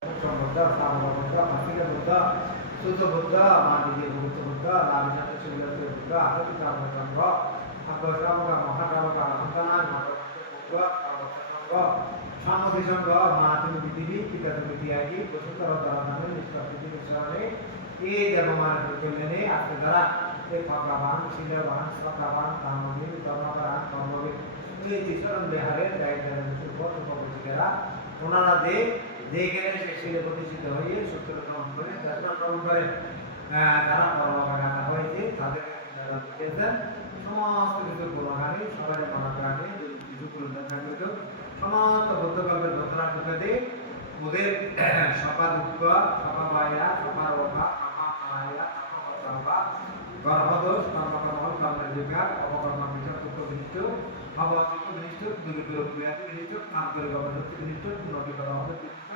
buddha, Sama buddha, Pasika buddha, Sutta buddha, Mandi Buddha buddha, Nami Nata Sivila buddha, Hati Kama Sangha, Abba Sangha, Mahadava Kalamantana, Mahadava buddha, Kama Sangha, Samati Sangha, Manatimi Bidini, Kita Bidiyaki, Basuttara Dharamani, Nishkapiti Nisrani, ये जब हमारे बिल्कुल ने आपके द्वारा एक भगवान सीधे भगवान स्वभावान कामोगी कर्मकरान कामोगी ये तीसरा बिहारे राइटर बहुत बहुत करा उन्होंने देखे ने सीधे प्रतिष्ठित हुई सूत्र क्रम करे दर्शन क्रम करे धारा कर्मकरान हुई थी ताদের कैसे समस्त কিছু গুণগানী সবাই মনগানী কিছু গুণগানী তো সমস্ত বুদ্ধকল্পের ঘটনা ঢুকাতে ওদের সপা দুঃখ সপা বায়া সপা রোগা গর্ভদোষ কর্মকর্মল কর্মের বিকার অবকর্ম বিষয় দুঃখ বিনিষ্ট অবচিত বিনিষ্ট দুর্বিরোধ বিয়াতি বিনিষ্ট আন্তরিক অবশক্তি বিনিষ্ট নবীকরণ অবশক্তি বিনিষ্ট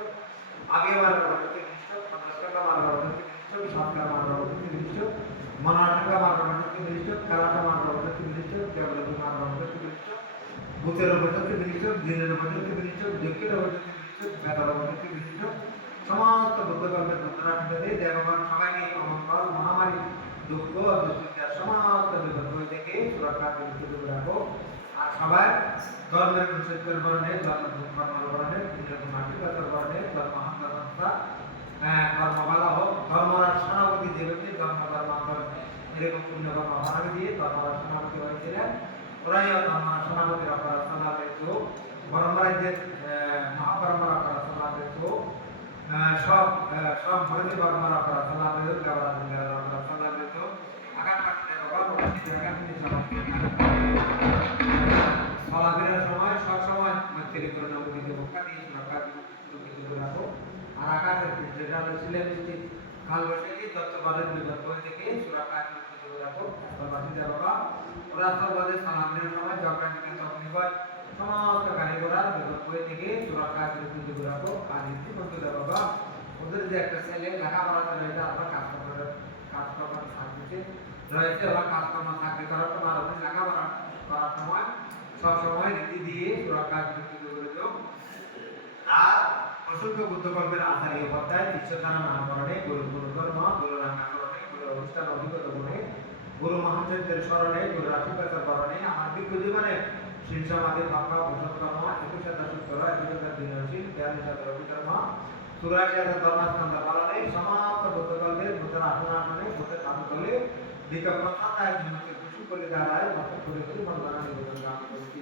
আগে মার্গ অবশক্তি বিনিষ্ট পঞ্চস্কন্দ মার্গ অবশক্তি বিনিষ্ট সংস্কার মার্গ অবশক্তি বিনিষ্ট মনাটকা মার্গ অবশক্তি বিনিষ্ট কালাটা মার্গ অবশক্তি বিনিষ্ট দেবলক্ষ্মী মার্গ অবশক্তি বিনিষ্ট ভূতের অবশক্তি বিনিষ্ট দিনের অবশক্তি বিনিষ্ট যজ্ঞের অবশক্তি বিনিষ্ট বেদার অবশক্তি বিনিষ্ট সমস্ত বুদ্ধকর্মের ঘটনা ঘটে দেবগণ সবাইকে অমঙ্গল মহামারী দুঃখ দুশ্চিন্তার সমস্ত বিপদ থেকে সুরক্ষা প্রতিষ্ঠিত রাখো আর সবাই ধর্মের সত্যের বর্ণে ধর্মের বর্ণে মাতৃকাতার বর্ণে ধর্মহংসা কর্মবালা হোক ধর্মরাজ সেনাপতি যেভাবে ধর্মান্তর এরকম পুণ্যকর্ম ভাড়া দিয়ে ধর্মরাজ সেনাপতি হয়েছিলেন ওরাই ধর্মরাজ সেনাপতির অপরাধ সালাতে হোক পরম্পরাজ্যের মহাপরম্পরা করা সালাতে হোক সব সব ভারতীয় পরম্পরা করা সালাতে হোক সালাতে হোক আগাম পাঠিয়ে চলাফেরার সময় সব সময় মৈত্রী করে নবীকে ভোক্তা দিয়ে সুরক্ষা রাখো আর আকাশের যেটা ছিলেন খাল বসে দত্তবাদের বিপদ বই থেকে সুরক্ষা রাখো স্থলবাসীতে বাবা ওরা স্থলবাদের সালামের সময় জগন্নাথকে তখনই সমস্ত গাড়ি ঘোড়ার বিপদ বই থেকে সুরক্ষা রাখো আর ইতি বন্ধু বাবা ওদের যে একটা ছেলে লেখাপড়া রয়েছে আমরা কাজকর্ম থাকছে রয়েছে ওরা কাজকর্ম চাকরি করার সময় ওদের লেখাপড়া করার সময় সব সময় রীতি দিয়ে সুরক্ষা করে দাও আর অসংখ্য বুদ্ধকল্পের আচার্য পর্যায়ে বিশ্বধারা নামকরণে গুরু ধর্ম গুরু নামকরণে গুরু অনুষ্ঠান অভিজ্ঞতা গুণে গুরু মহাচন্দ্রের স্মরণে গুরু রাশিপাতের বরণে আমার বিজ্ঞ জীবনে শিল সমাধি ভাবনা ভূষৎকর্ম 21,70 21,042 চুরাশি ধর্মস্কন্ধ পালনে সমস্ত বুদ্ধকল্পের বুদ্ধের আসনে বুদ্ধের কামকলে বিজ্ঞপ্রথায় জীবনকে খুশি করে দাঁড়ায় মত করে বন্দনা নিবেদন করছি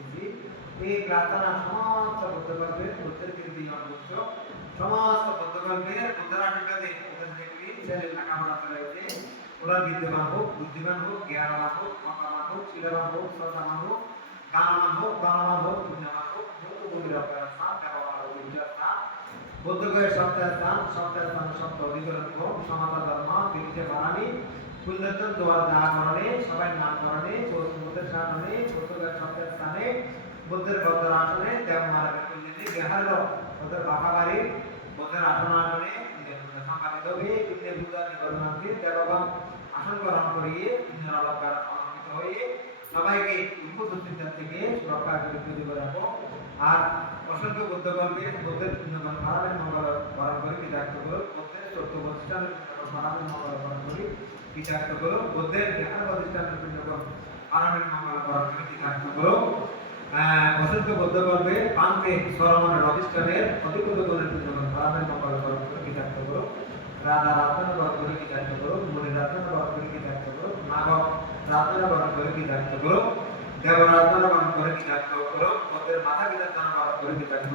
এই প্রার্থনা সমস্ত বুদ্ধকল্পের বুদ্ধের কীর্তি অবশ্য সমস্ত বুদ্ধকল্পের বুদ্ধের আশীর্বাদে ওদের দেখবি ছেলে লেখাপড়া রয়েছে ওরা বিদ্যমান হোক বুদ্ধিমান হোক জ্ঞানবান হোক মকামান হোক শিলাবান হোক শ্রদ্ধামান হোক গানবান হোক বানবান হোক পুণ্যবান হোক যত বুদ্ধির অপরাধ স্থান ব্যবহার অভিজ্ঞতা স্থান বুদ্ধগয়ের সপ্তাহ স্থান সপ্ত অধিকরণ হোক সমাতা ধর্ম বিলিতে বানানি কুলদত্তর দোয়ার নামকরণে সবাই নামকরণে বুদ্ধের সামনে বুদ্ধগয়ের সপ্তাহ স্থানে বুদ্ধের বদ্ধর আসনে দেব মহারাজের কুঞ্জিতে বিহার বুদ্ধের বাঁকাবাড়ি বুদ্ধের আসনে সম্পাদিত হয়ে পুণ্য বুদ্ধ নিকরণার্থে দেবগণ আসন গ্রহণ করিয়ে পুণ্যের অলঙ্কার অলঙ্কৃত হয়ে সবাইকে উদ্ভূত চিন্তা থেকে সুরক্ষা করে রাখো আর অসংখ্য বুদ্ধকল্পে বুদ্ধের পুণ্যগণ ভারতের মঙ্গল বরণ করে বিদাক্ত করো বুদ্ধের চতুর্থ প্রতিষ্ঠানের ভারতের মঙ্গল বরণ করে বিদাক্ত করো বুদ্ধের জ্ঞান প্রতিষ্ঠানের পুণ্যগণ ভারতের মঙ্গল বরণ করে বিদাক্ত করো অসংখ্য বুদ্ধকল্পে পান্তে সরমনের অধিষ্ঠানের অধিকৃত গুণের পুণ্যগণ ভারতের মঙ্গল বরণ করে বিদাক্ত করো রাধা রাধন বরণ করে বিদাক্ত করো মুনি রাধন বরণ করে বিদাক্ত করো মাধব রাধন বরণ করে বিদাক্ত করো দেবরাধন বরণ করে বিদাক্ত করো ওদের মাতা পিতার দান বরণ করে বিদাক্ত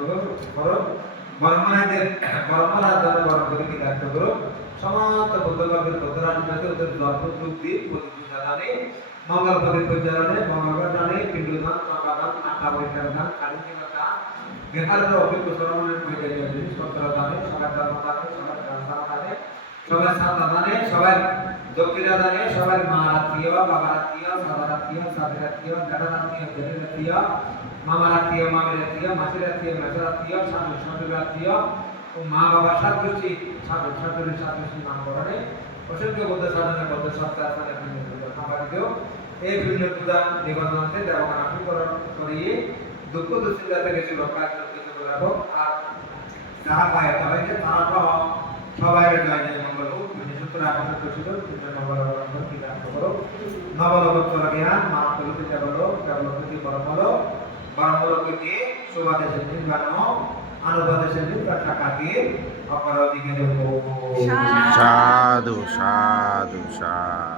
করো ব্রহ্মরাজের ব্রহ্মরাধন বরণ করে বিদাক্ত করো সমস্ত বুদ্ধকল্পের বুদ্ধরাজকে ওদের জন্মযুগ দিয়ে প্রতিপূজা দানে মঙ্গল পরিচালনে মঙ্গলবার দানে পিণ্ডদান চক্রাদান আত্মা পরিচার দান কালীজিবা দান বিহারের অভিজ্ঞ সরমনের পরিচালিত সত্তর দানে সবাই ধর্ম দানে সবাই দান দানে সবাই সাদা দানে সবাই দক্ষিণা দানে সবাই মা আত্মীয় বাবা আত্মীয় সাদার আত্মীয় সাদের আত্মীয় দাদার আত্মীয় জেঠের আত্মীয় মামার আত্মীয় মামের আত্মীয় মাসির আত্মীয় মেসের আত্মীয় স্বামীর শ্বশুর আত্মীয় ও মা বাবার সাদৃষ্টি শ্বশুরের সাদৃষ্টি নামকরণে অসংখ্য বুদ্ধ সাধনা বুদ্ধ সপ্তাহ সম্পাদিত এই ভিন্ন পূজা নিবন্ধনতে দেবগণ আশীর্বাদ করিয়ে দুঃখ দুশ্চিন্তা থেকে সুরক্ষা রাখো আর যারা পায় তারা সবাই জয় জয় মঙ্গল সূত্র আকাশ ছিল নবলবন কিনা খবর নবলবত্তর জ্ঞান মাতৃ কেবল কেবলতি পরমল পরমলকে সুবাদেশের নির্বাণ অনুবাদেশের নির্বাণকে অপরাধীকে দেব সাধু সাধু সাধু